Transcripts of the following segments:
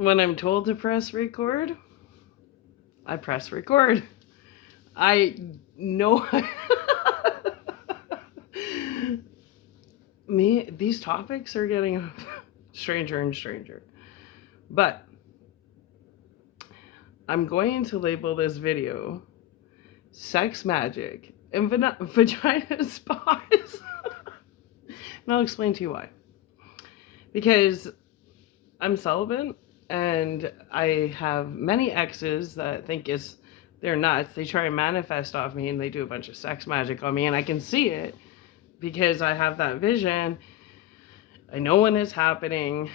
when I'm told to press record, I press record. I know these topics are getting stranger and stranger. But I'm going to label this video Sex Magic and Vagina Spas. And I'll explain to you why. Because I'm celibate and I have many exes that think they're nuts. They try and manifest off me and they do a bunch of sex magic on me, and I can see it because I have that vision. I know when it's happening.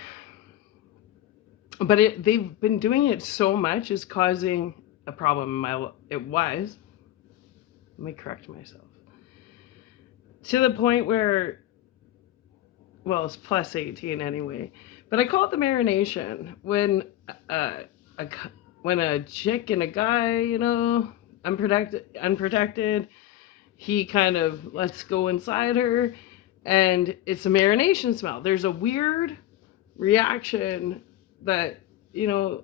But they've been doing it so much is causing a problem in my life. It was. Let me correct myself. To the point where, well, it's plus 18 anyway. But I call it the marination. When a chick and a guy, you know, unprotected, he kind of lets go inside her, and it's a marination smell. There's a weird reaction that, you know,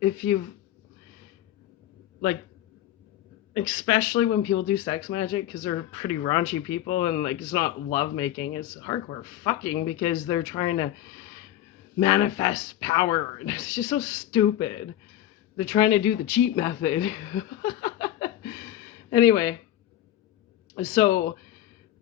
if you've, like, especially when people do sex magic, because they're pretty raunchy people, and like it's not love making, it's hardcore fucking, because they're trying to manifest power, and it's just so stupid. They're trying to do the cheat method. Anyway, so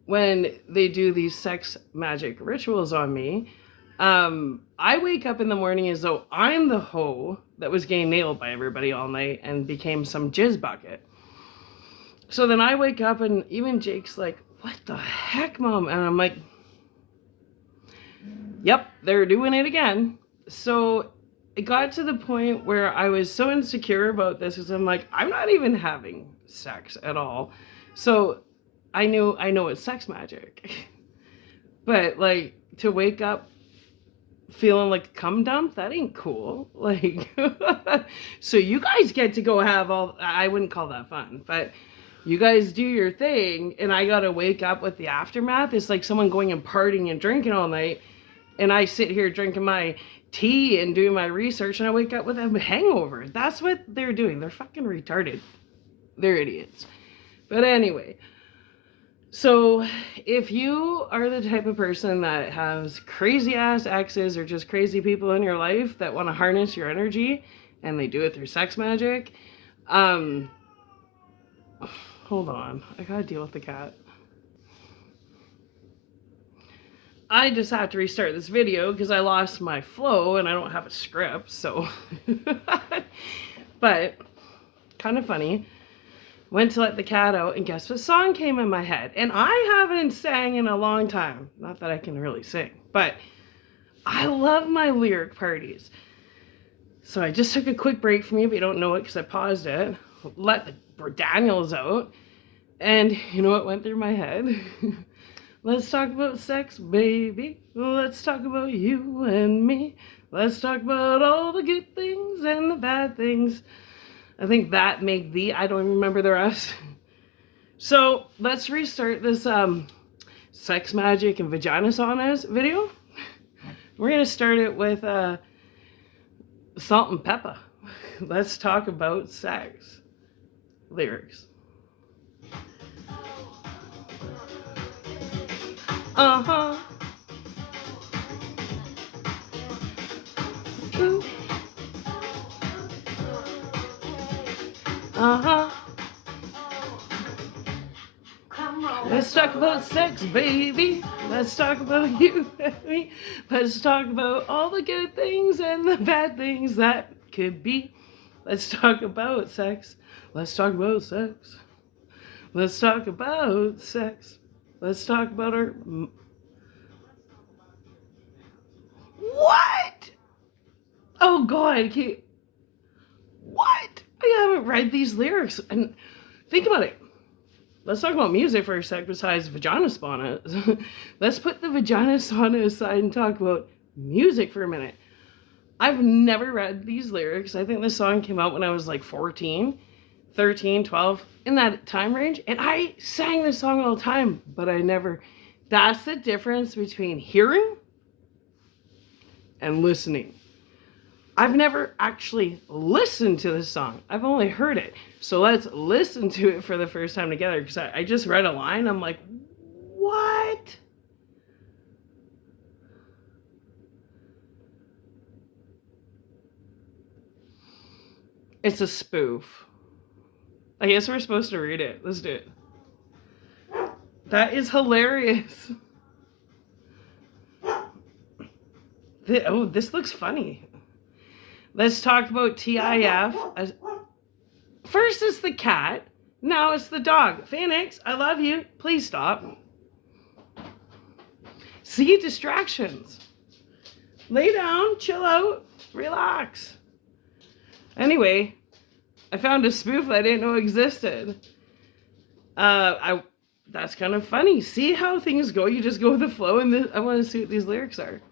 when they do these sex magic rituals on me, I wake up in the morning as though I'm the hoe that was getting nailed by everybody all night and became some jizz bucket. So then I wake up and even Jake's like, "What the heck, Mom?" And I'm like, "Yep, they're doing it again." So it got to the point where I was so insecure about this because I'm like, I'm not even having sex at all. So I know it's sex magic. But like to wake up feeling like a cum dump, that ain't cool. Like, so you guys get to go have I wouldn't call that fun, but you guys do your thing, and I gotta wake up with the aftermath. It's like someone going and partying and drinking all night, and I sit here drinking my tea and doing my research, and I wake up with a hangover. That's what they're doing. They're fucking retarded. They're idiots. But anyway, so if you are the type of person that has crazy ass exes or just crazy people in your life that want to harness your energy and they do it through sex magic, hold on, I gotta deal with the cat. I just have to restart this video because I lost my flow and I don't have a script, so. But, kind of funny. Went to let the cat out, and guess what song came in my head? And I haven't sang in a long time. Not that I can really sing, but I love my lyric parties. So I just took a quick break from you, but you don't know it because I paused it. Let the Daniels out. And you know what went through my head? Let's talk about sex, baby. Let's talk about you and me. Let's talk about all the good things and the bad things. I think that made I don't even remember the rest. So let's restart this sex magic and vagina saunas video. We're gonna start it with salt and pepper. Let's talk about sex lyrics. Uh-huh. Ooh. Uh-huh. Let's talk about sex, baby. Let's talk about you and me. Let's talk about all the good things and the bad things that could be. Let's talk about sex. Let's talk about sex. Let's talk about sex. Let's talk about our... What? Oh, God. Okay. What? I haven't read these lyrics. And think about it. Let's talk about music for a sec besides vagina sauna. Let's put the vagina sauna aside and talk about music for a minute. I've never read these lyrics. I think this song came out when I was like 14, 13, 12, in that time range. And I sang this song all the time, but I never... That's the difference between hearing and listening. I've never actually listened to this song. I've only heard it. So let's listen to it for the first time together, because I just read a line. I'm like, what? It's a spoof. I guess we're supposed to read it. Let's do it. That is hilarious. This looks funny. Let's talk about TIF. First it's the cat. Now it's the dog. Phoenix, I love you. Please stop. See, distractions. Lay down, chill out, relax. Anyway, I found a spoof that I didn't know existed. That's kind of funny. See how things go? You just go with the flow, and I want to see what these lyrics are.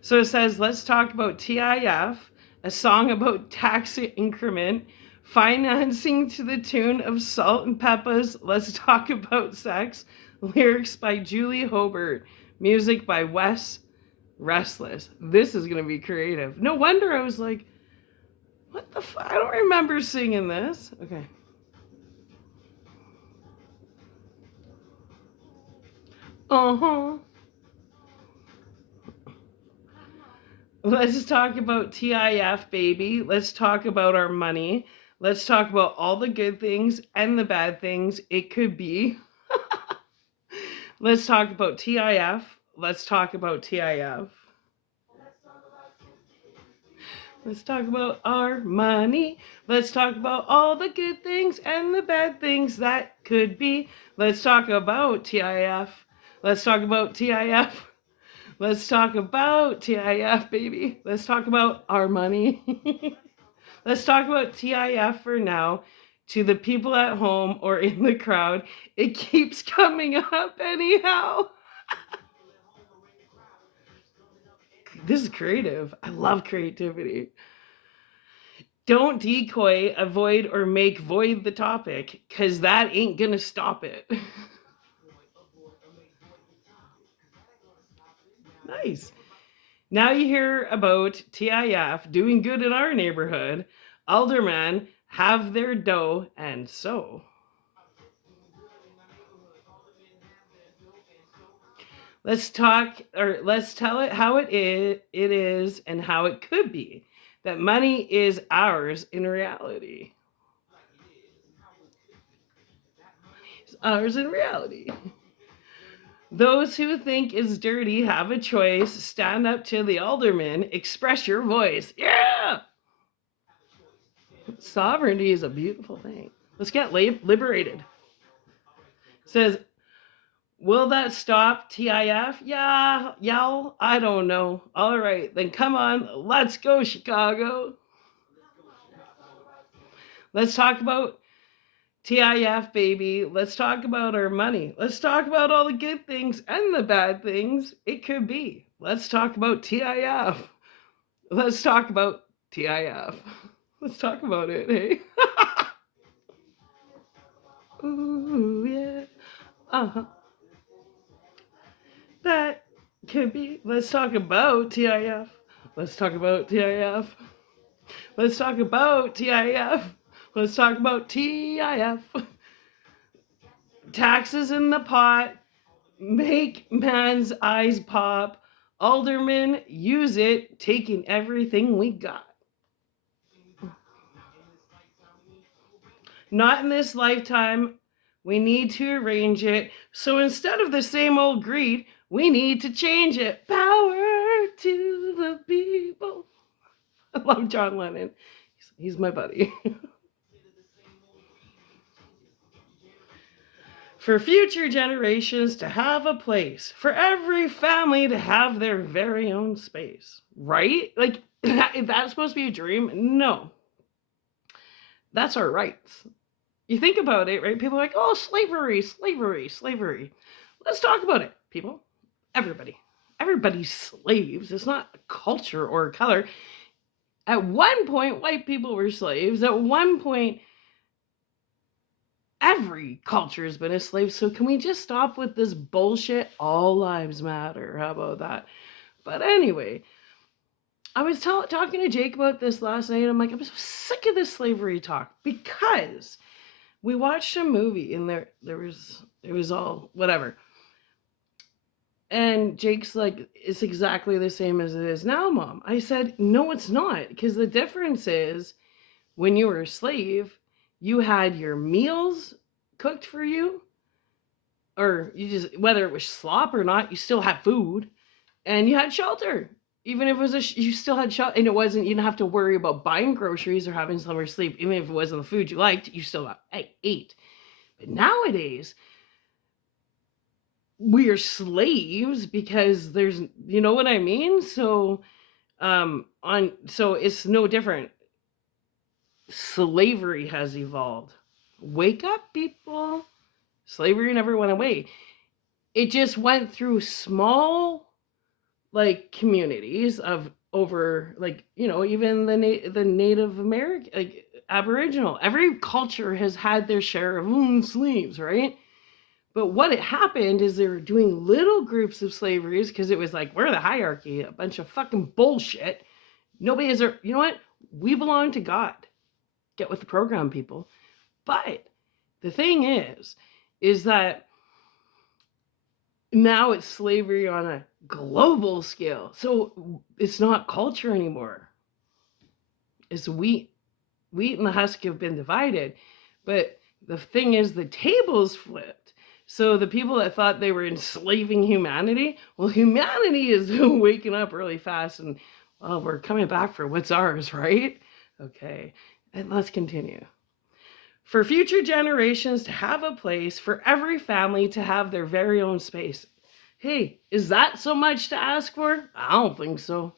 So it says, let's talk about TIF, a song about tax increment, financing to the tune of Salt and Peppa's Let's Talk About Sex, lyrics by Julie Hobart, music by Wes Restless. This is going to be creative. No wonder I was like, what the I don't remember singing this. Okay. Uh-huh. Let's talk about TIF, baby. Let's talk about our money. Let's talk about all the good things and the bad things it could be. Let's talk about TIF. Let's talk about TIF. Let's talk about our money. Let's talk about all the good things and the bad things that could be. Let's talk about TIF. Let's talk about TIF. Let's talk about TIF, baby. Let's talk about our money. Let's talk about TIF for now. To the people at home or in the crowd, it keeps coming up anyhow. This is creative. I love creativity. Don't decoy, avoid, or make void the topic, because that ain't gonna stop it. Nice. Now you hear about TIF doing good in our neighborhood. Aldermen have their dough, and so. Let's tell it how it is and how it could be. That money is ours in reality. It's ours in reality. Those who think it's dirty have a choice. Stand up to the alderman. Express your voice. Yeah! Sovereignty is a beautiful thing. Let's get liberated. It says, will that stop TIF? Yeah, y'all, I don't know. All right, then come on. Let's go, Chicago. Let's talk about TIF, baby. Let's talk about our money. Let's talk about all the good things and the bad things it could be. Let's talk about TIF. Let's talk about TIF. Let's talk about it, hey? Ooh, yeah. Uh-huh. That could be. Let's talk about TIF. Let's talk about TIF. Let's talk about TIF. Let's talk about TIF. Taxes in the pot. Make man's eyes pop. Aldermen, use it, taking everything we got. Not in this lifetime. We need to arrange it. So instead of the same old greed, we need to change it. Power to the people. I love John Lennon. He's my buddy. For future generations to have a place. For every family to have their very own space. Right? Like, that's supposed to be a dream? No. That's our rights. You think about it, right? People are like, oh, slavery, slavery, slavery. Let's talk about it, people. Everybody. Everybody's slaves. It's not a culture or a color. At one point, white people were slaves. At one point, every culture has been a slave. So can we just stop with this bullshit? All lives matter. How about that? But anyway, I was talking to Jake about this last night. I'm like, I'm so sick of this slavery talk because we watched a movie and it was all whatever. And Jake's like, it's exactly the same as it is now, Mom. I said, no, it's not. Because the difference is when you were a slave, you had your meals cooked for you, or you just, whether it was slop or not, you still had food and you had shelter. Even if it was you still had shelter, and it wasn't, you didn't have to worry about buying groceries or having somewhere to sleep. Even if it wasn't the food you liked, you still ate. But nowadays, we are slaves because there's, you know what I mean? So so it's no different. Slavery has evolved. Wake up, people. Slavery never went away. It just went through small like communities of over, like, you know, even the Native American, like Aboriginal. Every culture has had their share of slaves, right? But what had happened is they were doing little groups of slaveries because it was like, we're the hierarchy, a bunch of fucking bullshit. Nobody is there. You know what? We belong to God. Get with the program, people. But the thing is that now it's slavery on a global scale. So it's not culture anymore. It's wheat. Wheat and the husk have been divided. But the thing is, the tables flipped. So the people that thought they were enslaving humanity, well, humanity is waking up really fast and, well, we're coming back for what's ours, right? Okay, and let's continue. For future generations to have a place, for every family to have their very own space. Hey, is that so much to ask for? I don't think so.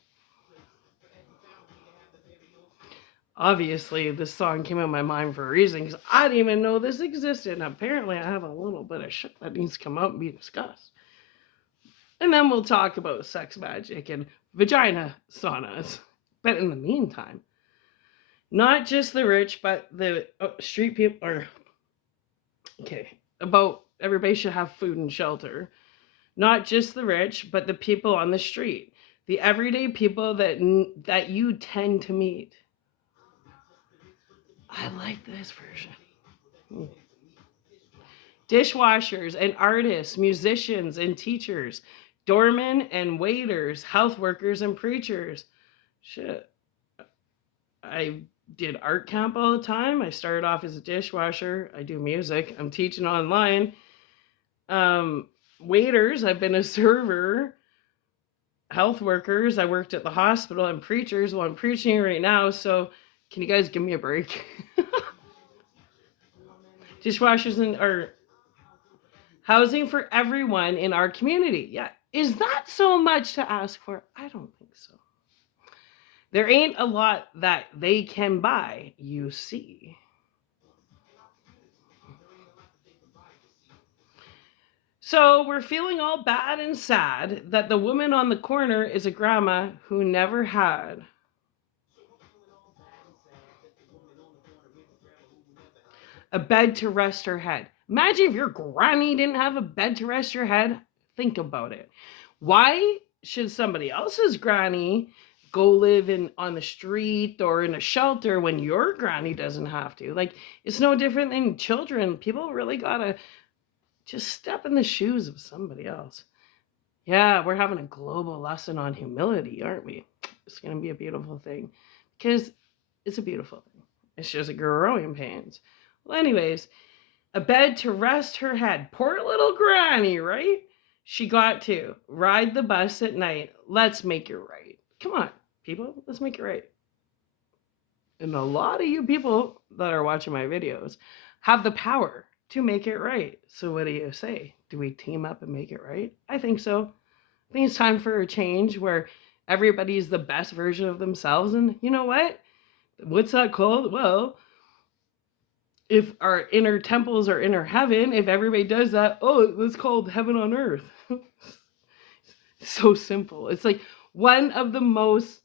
Obviously, this song came in my mind for a reason because I didn't even know this existed. And apparently, I have a little bit of shit that needs to come up and be discussed. And then we'll talk about sex magic and vagina saunas. But in the meantime, not just the rich, but the street people are okay. About everybody should have food and shelter. Not just the rich, but the people on the street, the everyday people that you tend to meet. I like this version. Dishwashers and artists, musicians and teachers, doormen and waiters, health workers and preachers. Shit. I did art camp all the time. I started off as a dishwasher. I do music. I'm teaching online. Waiters, I've been a server. Health workers, I worked at the hospital. And preachers, well, I'm preaching right now. So can you guys give me a break? Dishwashers or housing for everyone in our community. Yeah. Is that so much to ask for? I don't think so. There ain't a lot that they can buy, you see. So we're feeling all bad and sad that the woman on the corner is a grandma who never had. A bed to rest her head. Imagine if your granny didn't have a bed to rest her head. Think about it. Why should somebody else's granny go live on the street or in a shelter when your granny doesn't have to? Like, it's no different than children. People really gotta just step in the shoes of somebody else. Yeah, we're having a global lesson on humility, aren't we? It's gonna be a beautiful thing because it's a beautiful thing. It's just growing pains. Well, anyways, a bed to rest her head. Poor little granny, right? She got to ride the bus at night. Let's make it right. Come on, people, let's make it right. And a lot of you people that are watching my videos have the power to make it right. So what do you say? Do we team up and make it right? I think so. I think it's time for a change where everybody's the best version of themselves. And you know what? What's that called? Well, if our inner temples are inner heaven, if everybody does that, oh, it's called heaven on earth. So simple. It's like one of the most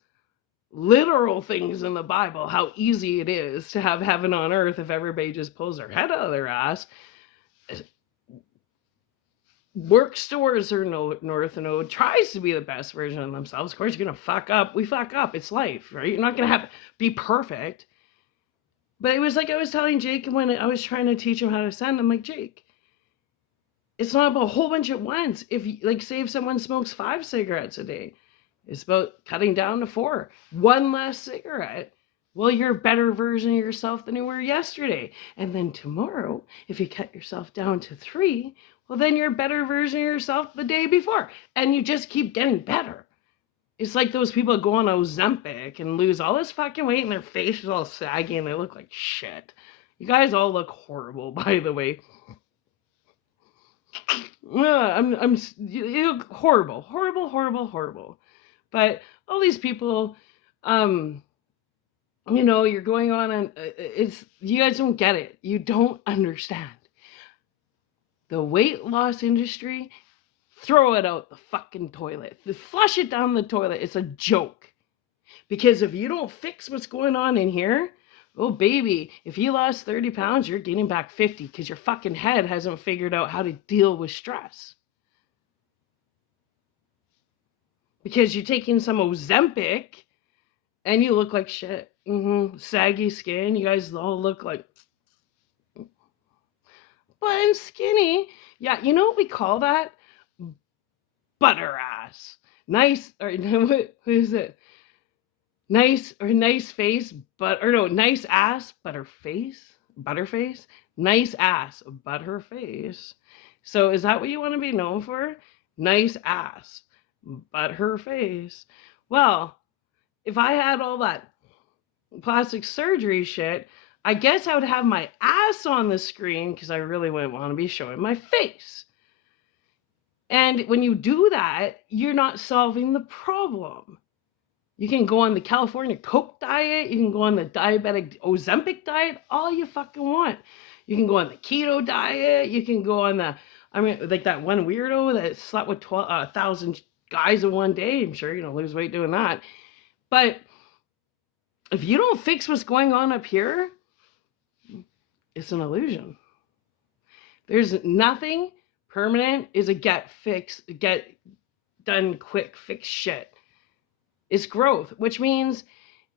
literal things in the Bible, how easy it is to have heaven on earth if everybody just pulls their head out of their ass. works towards their north node, tries to be the best version of themselves. Of course, you're gonna fuck up. We fuck up. It's life, right? You're not gonna be perfect. But it was like I was telling Jake when I was trying to teach him how to send. I'm like, Jake, it's not about a whole bunch at once. If you, like, say if someone smokes 5 cigarettes a day, it's about cutting down to 4. One less cigarette. Well, you're a better version of yourself than you were yesterday. And then tomorrow, if you cut yourself down to 3, well, then you're a better version of yourself the day before. And you just keep getting better. It's like those people that go on Ozempic and lose all this fucking weight and their face is all saggy and they look like shit. You guys all look horrible, by the way. You look horrible. But all these people, you're going on and you guys don't get it. You don't understand. The weight loss industry, throw it out the fucking toilet. Flush it down the toilet. It's a joke. Because if you don't fix what's going on in here, oh baby, if you lost 30 pounds, you're gaining back 50 because your fucking head hasn't figured out how to deal with stress. Because you're taking some Ozempic and you look like shit. Saggy skin. You guys all look like... But I'm skinny. Yeah, you know what we call that? Butter ass. Nice, or what is it? Nice face, nice ass, butterface, nice ass, butterface. So is that what you want to be known for? Nice ass, butterface. Well, if I had all that plastic surgery shit, I guess I would have my ass on the screen because I really wouldn't want to be showing my face. And when you do that, you're not solving the problem. You can go on the California Coke diet. You can go on the diabetic Ozempic diet, all you fucking want. You can go on the keto diet. You can go on like that one weirdo that slept with 1,000 guys in one day. I'm sure you're going to lose weight doing that. But if you don't fix what's going on up here, it's an illusion. There's nothing permanent is a get done quick fix shit. It's growth, which means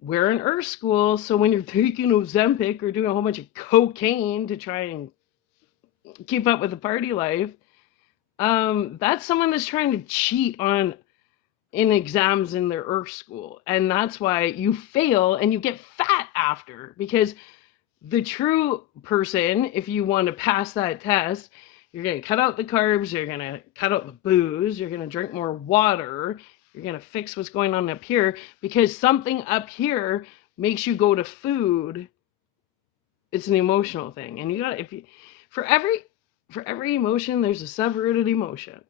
we're in Earth School. So when you're taking Ozempic or doing a whole bunch of cocaine to try and keep up with the party life, that's someone that's trying to cheat in exams in their Earth School. And that's why you fail and you get fat after. Because the true person, if you want to pass that test, you're going to cut out the carbs, you're going to cut out the booze, you're going to drink more water, you're going to fix what's going on up here, because something up here makes you go to food. It's an emotional thing. And for every emotion, there's a sub-rooted emotion.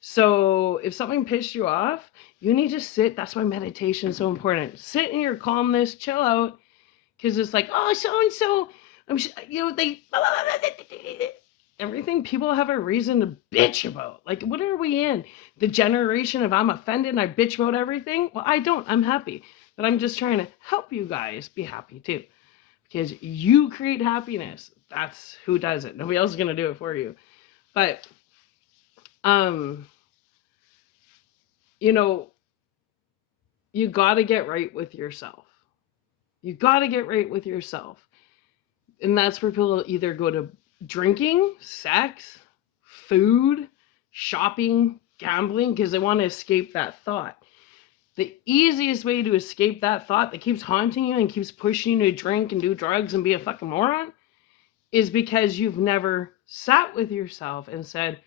So if something pissed you off, you need to sit. That's why meditation is so important. Sit in your calmness, chill out, because it's like, oh, so-and-so, everything people have a reason to bitch about. Like, what are we in? The generation of I'm offended and I bitch about everything? Well, I don't. I'm happy. But I'm just trying to help you guys be happy too. Because you create happiness. That's who does it. Nobody else is going to do it for you. But, you got to get right with yourself. You got to get right with yourself. And that's where people either go to drinking, sex, food, shopping, gambling, because they want to escape that thought. The easiest way to escape that thought that keeps haunting you and keeps pushing you to drink and do drugs and be a fucking moron is because you've never sat with yourself and said,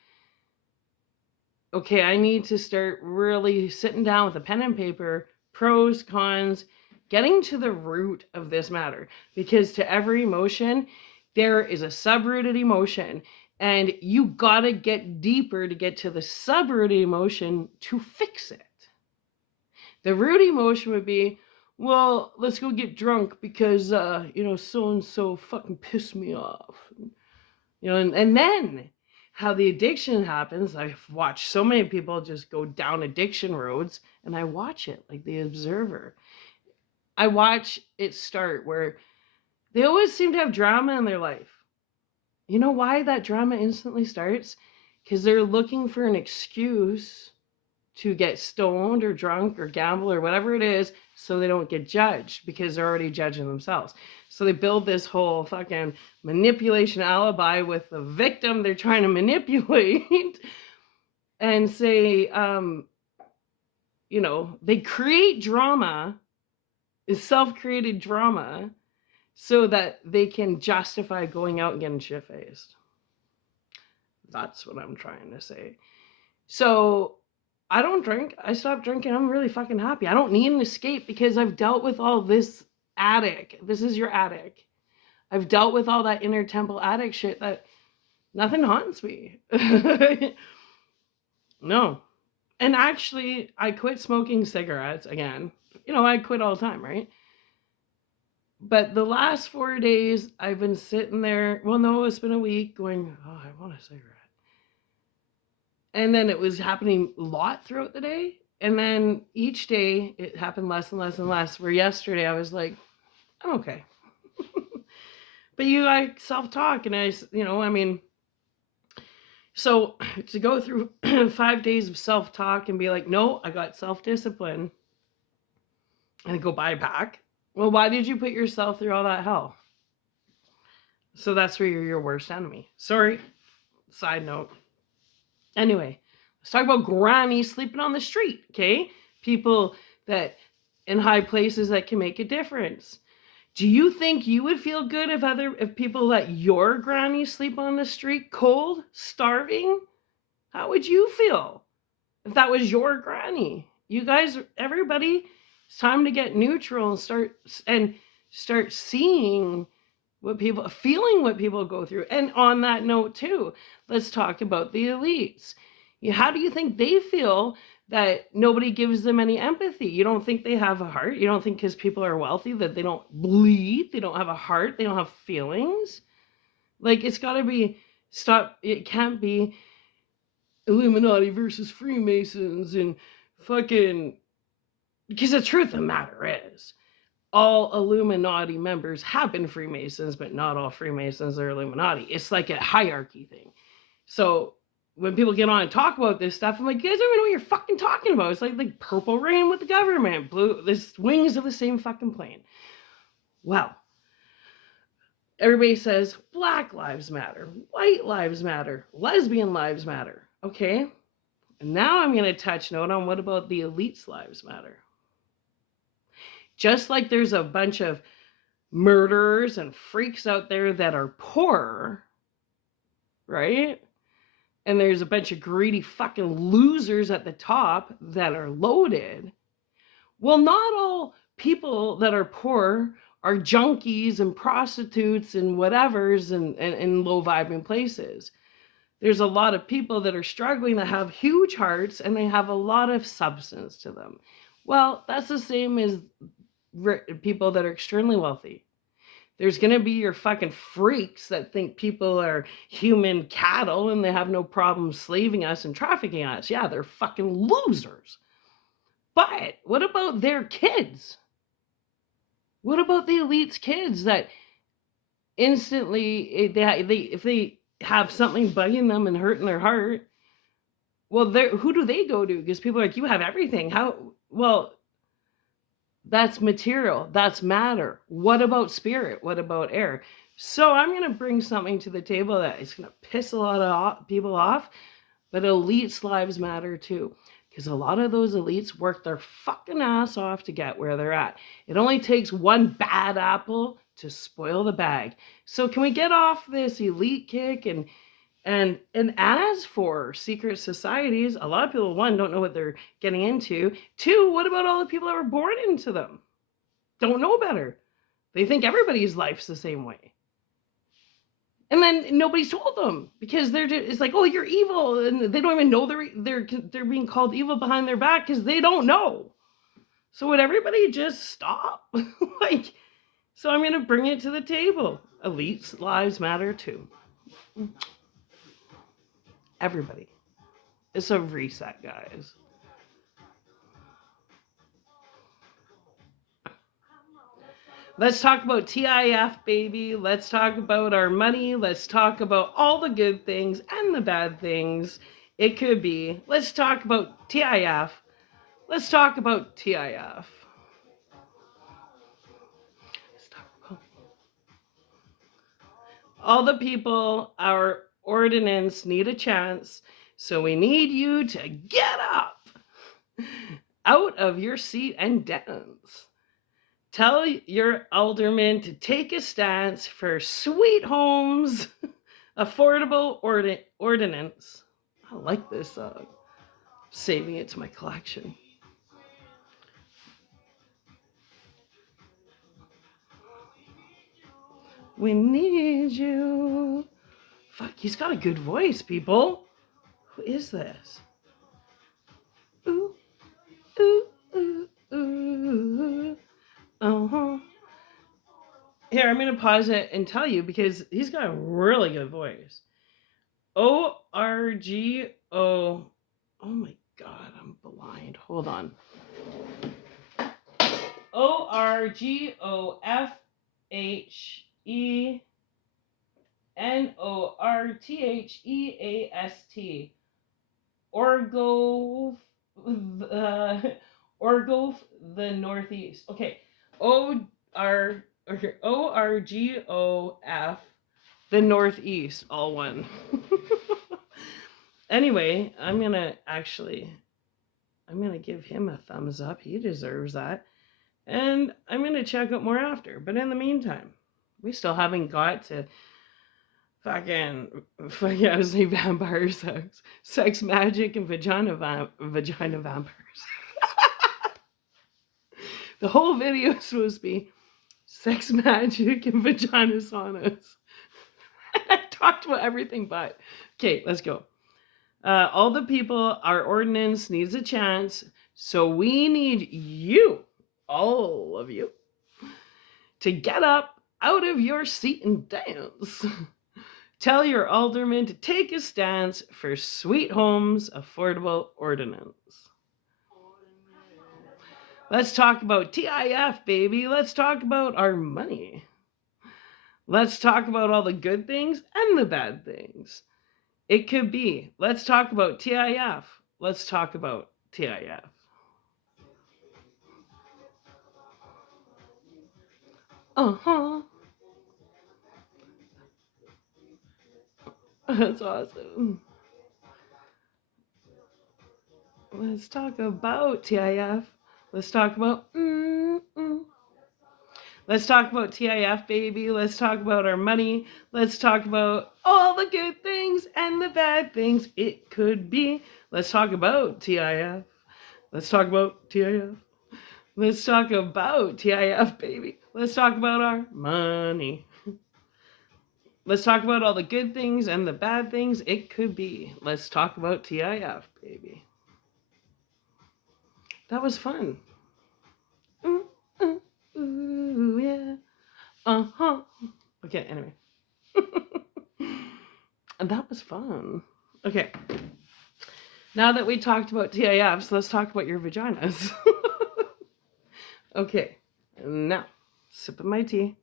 okay, I need to start really sitting down with a pen and paper, pros, cons, getting to the root of this matter. Because to every emotion, there is a sub-rooted emotion, and you gotta get deeper to get to the sub-rooted emotion to fix it. The root emotion would be, well, let's go get drunk because, so-and-so fucking pissed me off. And then how the addiction happens, I've watched so many people just go down addiction roads, and I watch it like the observer. I watch it start where they always seem to have drama in their life. You know why that drama instantly starts? because they're looking for an excuse to get stoned or drunk or gamble or whatever it is so they don't get judged because they're already judging themselves. So they build this whole fucking manipulation alibi with the victim they're trying to manipulate and say, they create drama, is self-created drama, so that they can justify going out and getting shit-faced. That's what I'm trying to say. So I don't drink. I stopped drinking. I'm really fucking happy. I don't need an escape because I've dealt with all this attic. This is your attic. I've dealt with all that inner temple attic shit that nothing haunts me. No. And actually, I quit smoking cigarettes again. I quit all the time, right? But the last 4 days, I've been sitting there. Well, no, it's been a week going, oh, I want a cigarette. And then it was happening a lot throughout the day. And then each day it happened less and less and less. Where yesterday I was like, I'm okay. But you like self-talk. And so to go through 5 days of self-talk and be like, no, I got self-discipline. And go buy back. Well, why did you put yourself through all that hell? So that's where you're your worst enemy. Sorry. Side note. Anyway, let's talk about grannies sleeping on the street, okay? People that in high places that can make a difference. Do you think you would feel good if people let your granny sleep on the street cold, starving? How would you feel if that was your granny? You guys, everybody, it's time to get neutral and start seeing feeling what people go through. And on that note too, let's talk about the elites. How do you think they feel that nobody gives them any empathy? You don't think they have a heart? You don't think because people are wealthy that they don't bleed, they don't have a heart, they don't have feelings? Like, it's got to be, stop, it can't be Illuminati versus Freemasons and fucking, because the truth of the matter is, all Illuminati members have been Freemasons, but not all Freemasons are Illuminati. It's like a hierarchy thing. So when people get on and talk about this stuff, I'm like, you guys don't even know what you're fucking talking about. It's like purple rain with the government, blue, this wings of the same fucking plane. Well, everybody says Black lives matter, white lives matter, lesbian lives matter. Okay. And now I'm going to touch note on what about the elites' lives matter. Just like there's a bunch of murderers and freaks out there that are poor, right? And there's a bunch of greedy fucking losers at the top that are loaded. Well, not all people that are poor are junkies and prostitutes and whatevers and low vibing places. There's a lot of people that are struggling that have huge hearts and they have a lot of substance to them. Well, that's the same as people that are extremely wealthy. There's going to be your fucking freaks that think people are human cattle and they have no problem slaving us and trafficking us. Yeah, they're fucking losers. But what about their kids? What about the elite's kids that instantly, if they have something bugging them and hurting their heart, well, who do they go to? Because people are like, you have everything. How? Well, that's material. That's matter. What about spirit? What about air? So I'm going to bring something to the table that is going to piss a lot of people off, but elites' lives matter too. Because a lot of those elites work their fucking ass off to get where they're at. It only takes one bad apple to spoil the bag. So can we get off this elite kick and as for secret societies, a lot of people, one, don't know what they're getting into. Two, what about all the people that were born into them? Don't know better. They think everybody's life's the same way. And then nobody's told them because it's like, oh, you're evil. And they don't even know they're being called evil behind their back because they don't know. So would everybody just stop? So I'm going to bring it to the table. Elites' lives matter too. Everybody. It's a reset, guys. Let's talk about TIF, baby. Let's talk about our money. Let's talk about all the good things and the bad things it could be. Let's talk about TIF. Let's talk about TIF. All the people, our ordinance need a chance, so we need you to get up out of your seat and dance. Tell your alderman to take a stance for sweet homes, affordable ordinance. I like this song. Saving it to my collection. We need you. Fuck, he's got a good voice, people. Who is this? Ooh, ooh, ooh, ooh. Uh-huh. Here, I'm going to pause it and tell you because he's got a really good voice. O-R-G-O. Oh my God, I'm blind. Hold on. ORGOFHENORTHEAST. Orgof the Northeast. Okay. ORGOF the Northeast, all one. Anyway, I'm gonna give him a thumbs up. He deserves that. And I'm gonna check out more after. But in the meantime, we still haven't got to fucking I was saying vampire sex magic and vagina vampires. The whole video is supposed to be sex magic and vagina saunas. I talked about everything but. Okay, let's go. All the people, our ordinance needs a chance, so we need you, all of you, to get up out of your seat and dance. Tell your alderman to take a stance for sweet homes, affordable ordinance. Let's talk about TIF, baby. Let's talk about our money. Let's talk about all the good things and the bad things it could be. Let's talk about TIF. Let's talk about TIF. Uh-huh. That's awesome. Let's talk about TIF. Let's talk about Let's talk about TIF, baby. Let's talk about our money. Let's talk about all the good things and the bad things it could be. Let's talk about TIF. Let's talk about TIF. Let's talk about TIF, baby. Let's talk about our money. Let's talk about all the good things and the bad things it could be. Let's talk about TIF, baby. That was fun. Ooh, yeah. Uh-huh. Okay, anyway. And that was fun. Okay. Now that we talked about TIFs, let's talk about your vaginas. Okay. Now, sipping my tea.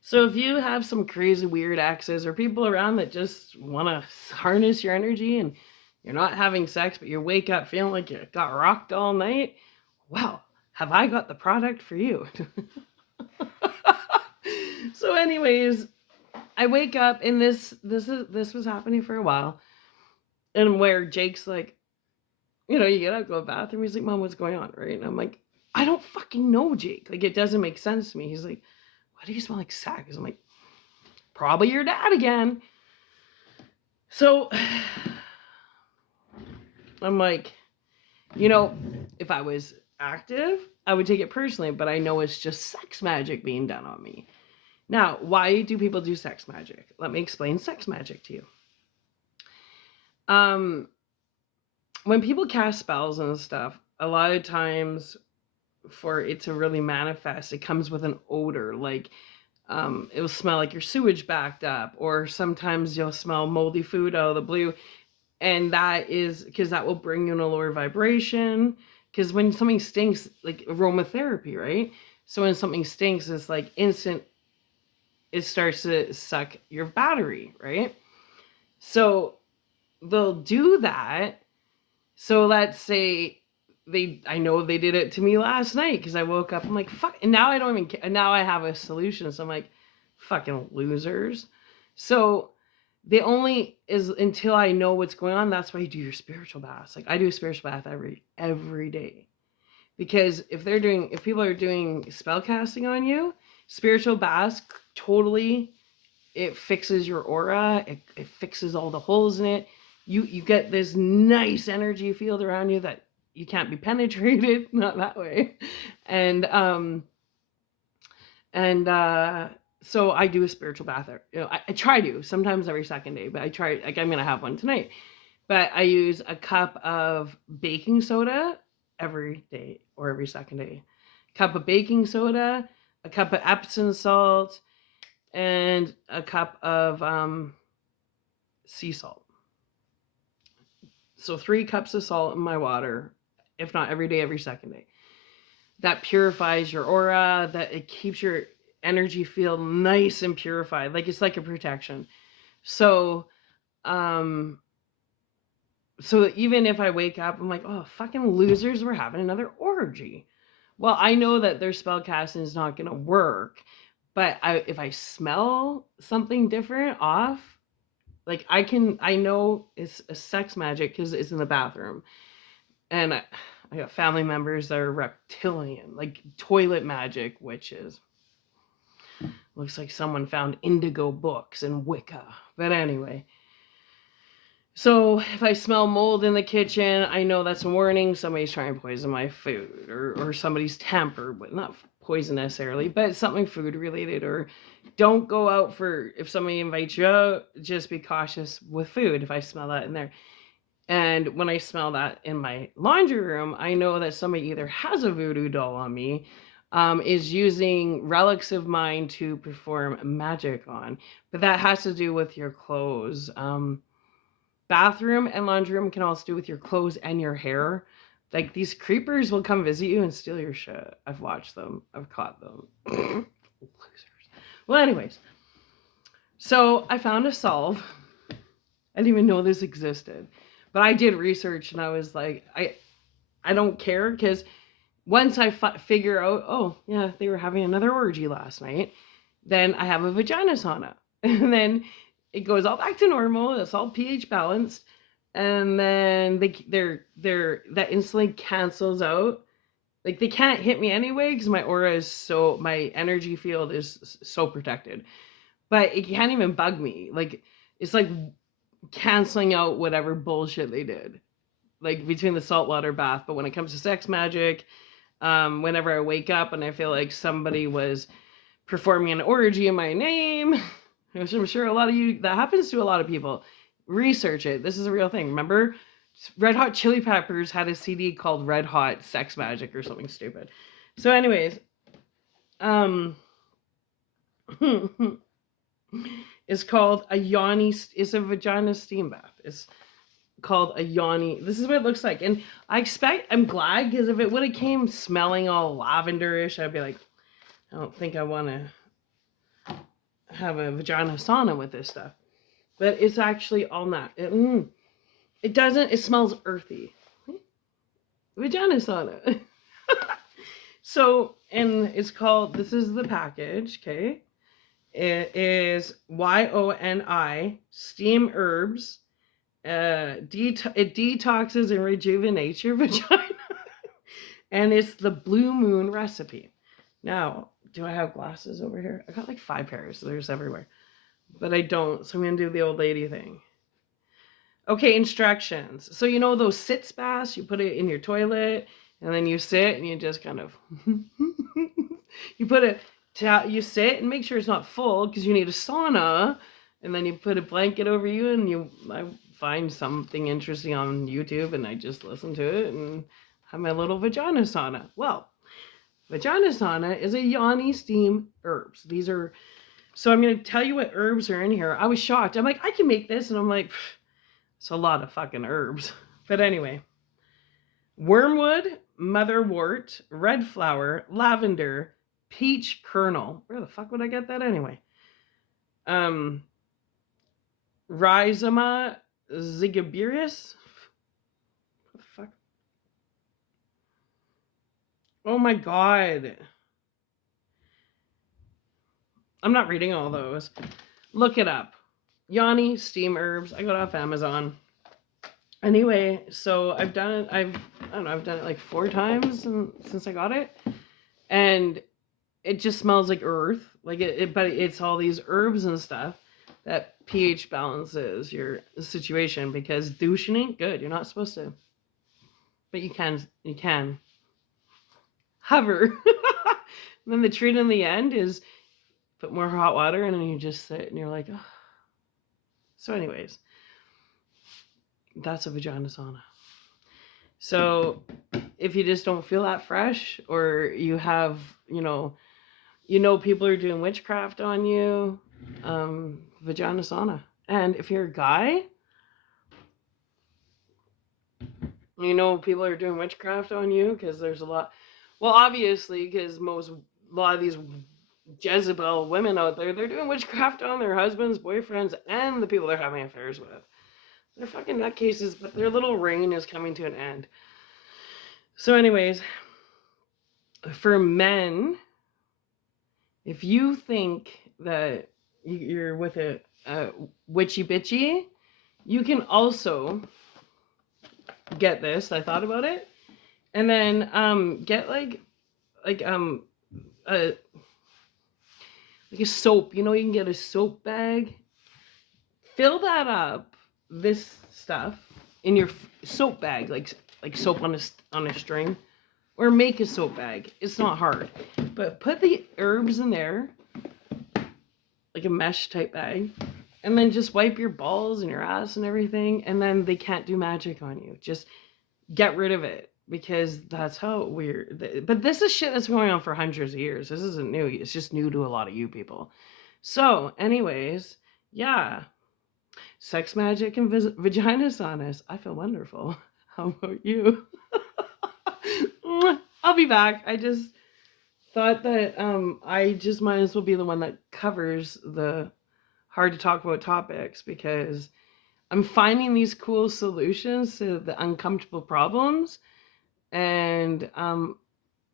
So if you have some crazy weird exes or people around that just want to harness your energy and you're not having sex, but you wake up feeling like you got rocked all night, well, have I got the product for you? So anyways, I wake up and this was happening for a while, and where Jake's like, you get up, go to the bathroom. He's like, Mom, what's going on, right? And I'm like, I don't fucking know, Jake. Like, it doesn't make sense to me. He's like, why do you smell like sex? I'm like, probably your dad again. So I'm like, if I was active, I would take it personally, but I know it's just sex magic being done on me. Now, why do people do sex magic? Let me explain sex magic to you. When people cast spells and stuff, a lot of times for it to really manifest, it comes with an odor. Like, it will smell like your sewage backed up, or sometimes you'll smell moldy food out of the blue. And that is because that will bring you in a lower vibration. Because when something stinks, like aromatherapy, right? So when something stinks, it's like instant, it starts to suck your battery, right? So they'll do that. So let's say I know they did it to me last night because I woke up, I'm like, fuck, and now I don't even care. And now I have a solution. So I'm like, fucking losers. So the only is until I know what's going on, that's why you do your spiritual baths. Like I do a spiritual bath every day. Because if people are doing spell casting on you, spiritual baths totally, it fixes your aura, it fixes all the holes in it. You get this nice energy field around you that you can't be penetrated, not that way. And so I do a spiritual bath. I try to sometimes every second day, but I try, like I'm gonna have one tonight. But I use a cup of baking soda every day or every second day. Cup of baking soda, a cup of Epsom salt, and a cup of sea salt. So 3 cups of salt in my water, if not every day, every second day. That purifies your aura, that it keeps your energy field nice and purified. Like it's like a protection. So so even if I wake up, I'm like, oh, fucking losers, we're having another orgy. Well, I know that their spell casting is not going to work, but if I smell something different off, like I know it's a sex magic because it's in the bathroom. And I got family members that are reptilian, like toilet magic witches. Looks like someone found indigo books and Wicca. But anyway. So if I smell mold in the kitchen, I know that's a warning. Somebody's trying to poison my food, or somebody's temper, but not poison necessarily, but something food related. Or don't go out if somebody invites you out, just be cautious with food if I smell that in there. And when I smell that in my laundry room, I know that somebody either has a voodoo doll on me, is using relics of mine to perform magic on. But that has to do with your clothes. Bathroom and laundry room can also do with your clothes and your hair. Like these creepers will come visit you and steal your shit. I've watched them. I've caught them. Losers. Well, anyways. So I found a solve. I didn't even know this existed. But I did research and I was like, I don't care because once I figure out, oh, yeah, they were having another orgy last night, then I have a vagina sauna. And then it goes all back to normal. It's all pH balanced. And then that instantly cancels out. Like they can't hit me anyway because my energy field is so protected. But it can't even bug me. Like it's like canceling out whatever bullshit they did. Like between the saltwater bath. But when it comes to sex magic, whenever I wake up and I feel like somebody was performing an orgy in my name, which I'm sure a lot of you, that happens to a lot of people. Research it. This is a real thing. Remember, Red Hot Chili Peppers had a CD called Red Hot Sex Magic or something stupid. So anyways, it's called a yoni. It's a vagina steam bath. It's called a yoni. This is what it looks like. And I'm glad, because if it would have came smelling all lavenderish, I'd be like, I don't think I want to have a vagina sauna with this stuff. But it's actually all not. It smells earthy. Vagina sauna. So, and it's called, this is the package, okay? It is YONI, steam herbs. It detoxes and rejuvenates your vagina. And it's the Blue Moon recipe. Now, do I have glasses over here? I got like 5 pairs. So there's everywhere. But I don't, so I'm going to do the old lady thing. Okay, instructions. So you know those sitz baths? You put it in your toilet, and then you sit, and you just kind of... you sit, and make sure it's not full, because you need a sauna, and then you put a blanket over you, and I find something interesting on YouTube, and I just listen to it, and have my little vagina sauna. Well, vagina sauna is a yoni steam herbs. So I'm going to tell you what herbs are in here. I was shocked. I'm like, I can make this. And I'm like, it's a lot of fucking herbs. But anyway, wormwood, motherwort, red flower, lavender, peach kernel. Where the fuck would I get that anyway? Rhizoma zigiberius. What the fuck? Oh my god. I'm not reading all those. Look it up. Yanni steam herbs. I got off Amazon. Anyway, so I've done it. I don't know. I've done it like 4 times since I got it, and it just smells like earth. Like but it's all these herbs and stuff that pH balances your situation, because douching ain't good. You're not supposed to, but you can hover. And then the treat in the end is put more hot water, and then you just sit and you're like, oh. So anyways, that's a vagina sauna. So if you just don't feel that fresh, or you have, people are doing witchcraft on you, vagina sauna. And if you're a guy, people are doing witchcraft on you, because there's a lot. Well, obviously, because a lot of these Jezebel women out there, they're doing witchcraft on their husbands, boyfriends, and the people they're having affairs with. They're fucking nutcases, but their little reign is coming to an end. So anyways, for men, if you think that you're with a witchy bitchy, you can also get this. I thought about it. And then get like a soap. You can get a soap bag. Fill that up, this stuff, in your soap bag, like soap on a string, or make a soap bag. It's not hard, but put the herbs in there, like a mesh type bag, and then just wipe your balls and your ass and everything, and then they can't do magic on you. Just get rid of it, because that's how weird. But this is shit that's going on for hundreds of years. This isn't new. It's just new to a lot of you people. So anyways, yeah. Sex magic and vagina saunas. I feel wonderful. How about you? I'll be back. I just thought that I just might as well be the one that covers the hard to talk about topics, because I'm finding these cool solutions to the uncomfortable problems, and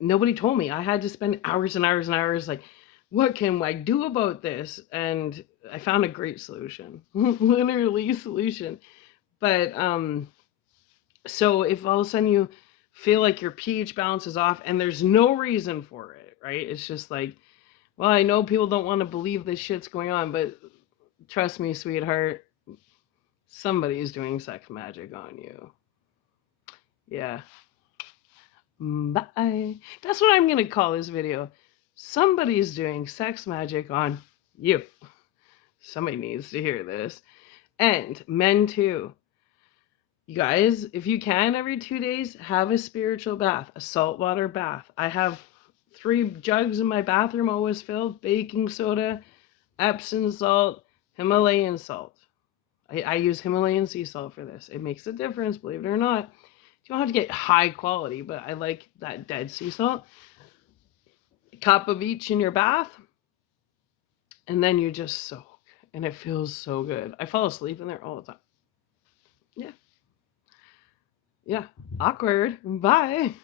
nobody told me. I had to spend hours and hours and hours like, what can I do about this? And I found a great solution. Literally solution. But so if all of a sudden you feel like your pH balance is off and there's no reason for it, right? It's just like, well, I know people don't want to believe this shit's going on, but trust me, sweetheart, somebody's doing sex magic on you. Yeah. Bye. That's what I'm going to call this video. Somebody's doing sex magic on you. Somebody needs to hear this. And men too. You guys, if you can, every 2 days, have a spiritual bath, a saltwater bath. I have 3 jugs in my bathroom always filled: baking soda, Epsom salt, Himalayan salt. I use Himalayan sea salt for this. It makes a difference, believe it or not. You don't have to get high quality, but I like that dead sea salt. A cup of each in your bath, and then you just soak, and it feels so good. I fall asleep in there all the time. Yeah. Yeah. Awkward. Bye.